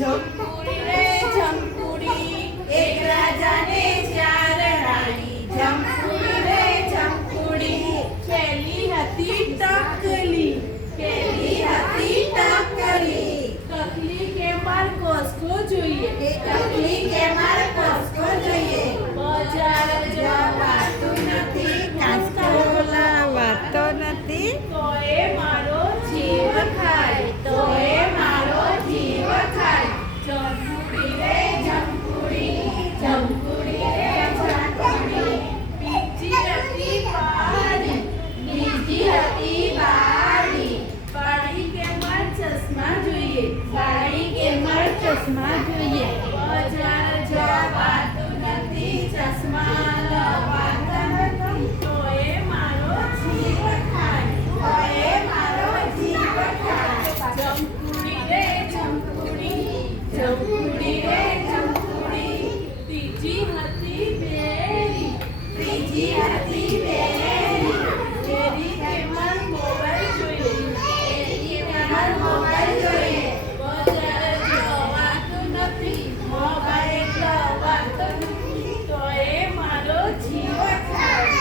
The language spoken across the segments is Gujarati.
જમકુડી રે જમકુડી, એક રાજાને ચાર રાણી. જમકુડી રે જમકુડી, પેલી હતી ટકલી. પેલી હતી ટકલી. ટકલી કે માર કોસકો જોઈએ. ટકલી કે માર કોસકો જોઈએ. બજાર જવાતું નથી, કાચકો લાવાતો નથી. તોય મારો જીવ ખાય. તોય મારો જીવ ખાય. જમકુડી રે જમકુડી, જમકુડી રે જમકુડી, બીજી હતી બાળી. બીજી હતી બાળી. બાળી કે માર ચશ્મા જોઈએ. બાળી કે માર ચશ્મા જોઈએ. બજાર જવાતું નથી, ચશ્મા લવાતા નથી. તોય મારો જીવ ખાય. તોય મારો જીવ ખાય. જમકુડી રે જમકુડી, જમકુડી રે જમકુડી, ત્રીજી હતી બેરી. ત્રીજી હતી બેરી. બેરી કે માર મોબાઈલ જોઈએ. બેરી કે માર મોબાઈલ જોઈએ. બજાર જવાતું નથી, મોબાઈલ લવાતો નથી. તોય મારો જીવ ખાય.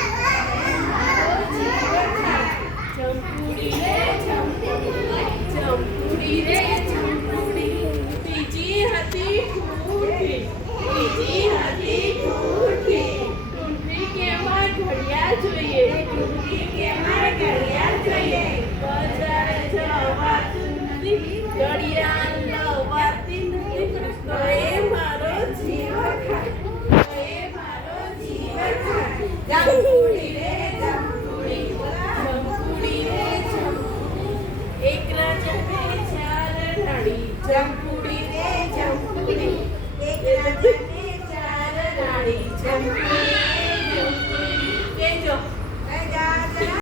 મારો જીવ ખાય. જમકુડી રે જમકુડી, જમકુડી રે જમકુડી, ત્રીજી હતી ઠૂઠી. ત્રીજી હતી ઠૂઠી. ઠૂઠી કે માર ઘડિયાળ જોઈએ. ઠૂઠી કે માર ઘડિયાળ જોઈએ. બજાર જવાતું નથી, ઘડિયાળ લવાતી નથી. તોય મારો જીવ ખાય. તોય મારો જીવ ખાય. જમકુડી રે જમકુડી, જમકુડી રે જમકુડી, એક રાજાને ચાર રાણી. જમકુડી રે જમકુડી, એક રાજાને ચાર રાણી. જમકુડી